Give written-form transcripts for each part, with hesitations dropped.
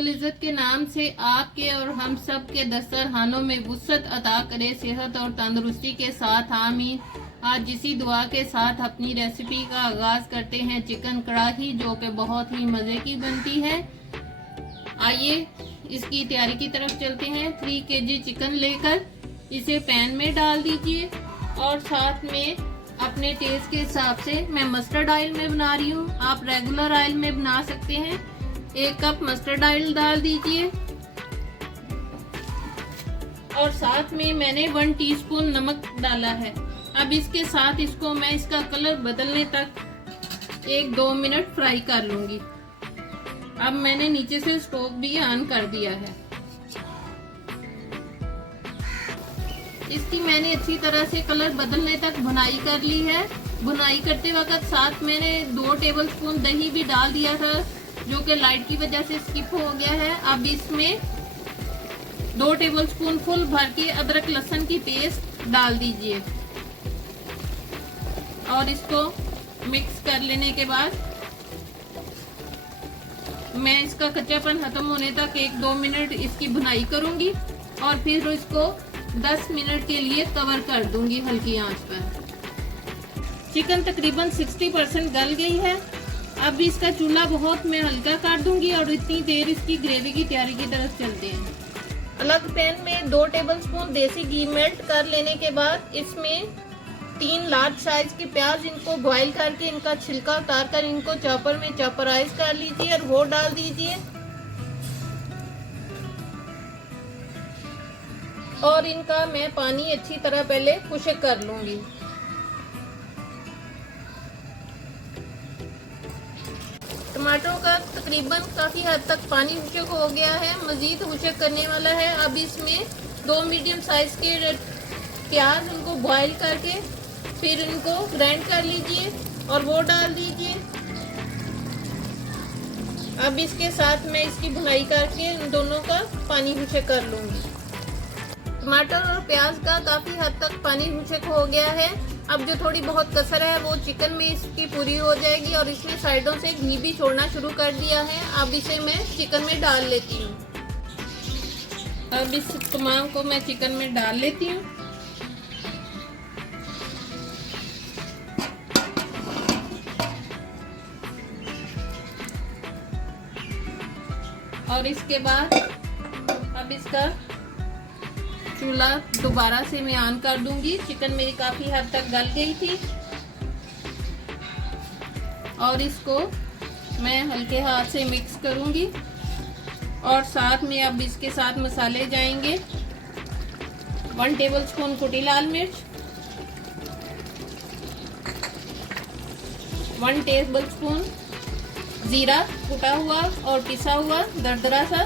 रब्बुल इज़्ज़त के नाम से आपके और हम सब के दस्तरखानों में वुसअत अता करे, सेहत और तंदुरुस्ती के साथ, आमीन। आज इसी दुआ के साथ अपनी रेसिपी का आगाज़ करते हैं। चिकन कढ़ाई जो कि बहुत ही मज़े की बनती है। आइए इसकी तैयारी की तरफ चलते हैं। 3 kg चिकन लेकर इसे पैन में डाल दीजिए और साथ में अपने टेस्ट के हिसाब से मैं मस्टर्ड ऑयल में बना रही हूँ, आप रेगुलर ऑयल में बना सकते हैं। 1 कप मस्टर्ड ऑयल डाल दीजिए और साथ में मैंने 1 टीस्पून नमक डाला है। अब इसके साथ इसको मैं इसका कलर बदलने तक 1-2 मिनट फ्राई कर लूंगी। अब मैंने नीचे से स्टोव भी ऑन कर दिया है। इसकी मैंने अच्छी तरह से कलर बदलने तक भुनाई कर ली है। भुनाई करते वक्त साथ मैंने 2 टेबलस्पून दही भी डाल दिया था जो कि लाइट की वजह से स्किप हो गया है। अब इसमें 2 टेबलस्पून फुल भर के अदरक लहसुन की पेस्ट डाल दीजिए और इसको मिक्स कर लेने के बाद मैं इसका कच्चापन खत्म होने तक 1-2 मिनट इसकी भुनाई करूंगी और फिर इसको 10 मिनट के लिए कवर कर दूंगी हल्की आंच पर। चिकन तकरीबन 60% गल गई है। अब इसका चूल्हा बहुत मैं हल्का कर दूंगी और इतनी देर इसकी ग्रेवी की तैयारी की तरफ चलते हैं। अलग पैन में 2 टेबलस्पून देसी घी मेल्ट कर लेने के बाद इसमें 3 लार्ज साइज के प्याज, इनको बॉईल करके इनका छिलका उतार कर इनको चॉपर में चॉपराइज कर लीजिए और वो डाल दीजिए और इनका मैं पानी अच्छी तरह पहले खुश्क कर लूंगी। टमाटरों का तकरीबन काफी हद तक पानी खुश्क हो गया है, मजीद खुश्क करने वाला है। अब इसमें 2 मीडियम साइज के प्याज, उनको बॉईल करके फिर इनको ग्राइंड कर लीजिए और वो डाल दीजिए। अब इसके साथ मैं इसकी भुनाई करके इन दोनों का पानी खुश्क कर लूंगी। टमाटर और प्याज का काफी हद तक पानी खुश्क हो गया है। अब जो थोड़ी बहुत कसर है वो चिकन में इसकी पूरी हो जाएगी और इसने साइडों से घी भी छोड़ना शुरू कर दिया है। अब इसे मैं चिकन में डाल लेती हूँ। अब इस तमाम को मैं चिकन में डाल लेती हूँ। और इसके बाद अब इसका चूल्हा दोबारा से मैं ऑन कर दूंगी। चिकन मेरी काफी हद तक गल गई थी और इसको मैं हल्के हाथ से मिक्स करूंगी और साथ में अब इसके साथ मसाले जाएंगे। 1 टेबलस्पून कुटी लाल मिर्च, 1 टेबलस्पून जीरा कुटा हुआ और पिसा हुआ दरदरा सा,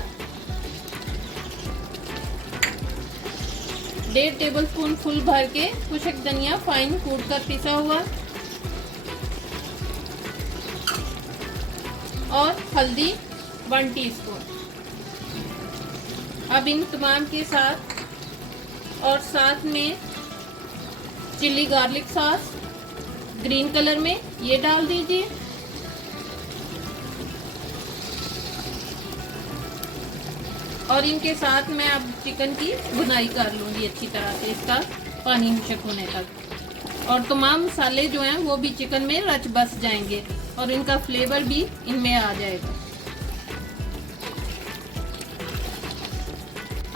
1.5 टेबलस्पून फुल भर के खुश्क धनिया फाइन कूट कर पिसा हुआ और हल्दी 1 टीस्पून। अब इन तमाम के साथ और साथ में chilli garlic sauce green colour में ये डाल दीजिए और इनके साथ मैं अब चिकन की भुनाई कर लूँगी अच्छी तरह से इसका पानी खुश्क होने तक और तमाम मसाले जो हैं वो भी चिकन में रच बस जाएंगे और इनका फ्लेवर भी इनमें आ जाएगा।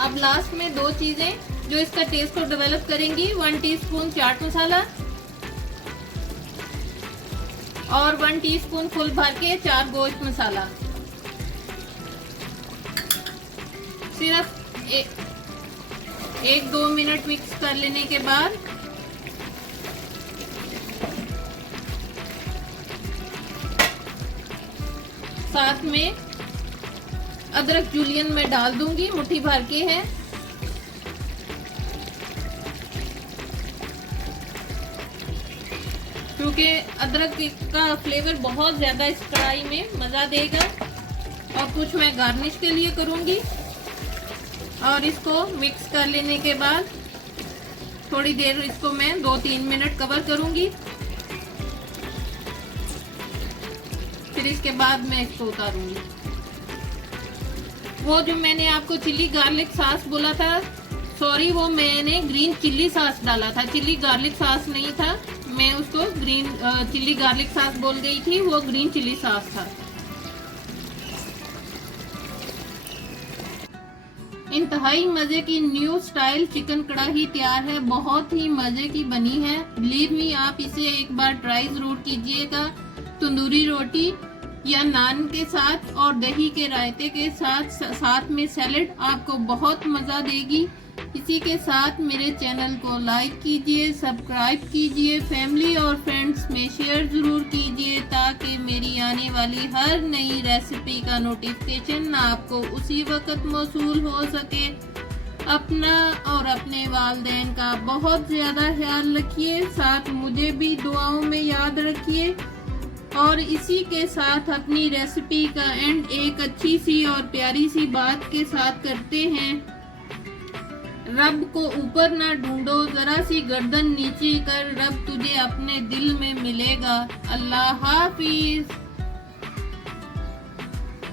अब लास्ट में 2 चीज़ें जो इसका टेस्ट को डेवलप करेंगी, 1 टीस्पून चाट मसाला और 1 टीस्पून फुल भर के 4 गोश्त मसाला। सिर्फ 1-2 मिनट मिक्स कर लेने के बाद साथ में अदरक जूलियन में डाल दूंगी, मुट्ठी भर के है। क्योंकि अदरक का फ्लेवर बहुत ज्यादा इस कढ़ाई में मजा देगा और कुछ मैं गार्निश के लिए करूंगी और इसको मिक्स कर लेने के बाद थोड़ी देर इसको मैं 2-3 मिनट कवर करूंगी। फिर इसके बाद मैं इसको उतारूंगी। वो जो मैंने आपको चिल्ली गार्लिक सॉस बोला था, सॉरी, वो मैंने ग्रीन चिल्ली सॉस डाला था, चिल्ली गार्लिक सॉस नहीं था। मैं उसको ग्रीन चिल्ली गार्लिक सॉस बोल गई थी, वो ग्रीन चिल्ली सॉस था। इंतहाई मजे की न्यू स्टाइल चिकन कढ़ाई तैयार है, बहुत ही मजे की बनी है। बिलीव मी, आप इसे एक बार ट्राई जरूर कीजिएगा। तंदूरी रोटी या नान के साथ और दही के रायते के साथ में सैलेड आपको बहुत मजा देगी। इसी के साथ मेरे चैनल को लाइक कीजिए, सब्सक्राइब कीजिए, फैमिली और फ्रेंड्स में शेयर जरूर कीजिए ताकि मेरी आने वाली हर नई रेसिपी का नोटिफिकेशन आपको उसी वक्त मौसूल हो सके। अपना और अपने वालिदैन का बहुत ज़्यादा ख्याल रखिए, साथ मुझे भी दुआओं में याद रखिए। और इसी के साथ अपनी रेसिपी का एंड एक अच्छी सी और प्यारी सी बात के साथ करते हैं। रब को ऊपर ना ढूंढो, जरा सी गर्दन नीचे कर, रब तुझे अपने दिल में मिलेगा। अल्लाह हाफिज।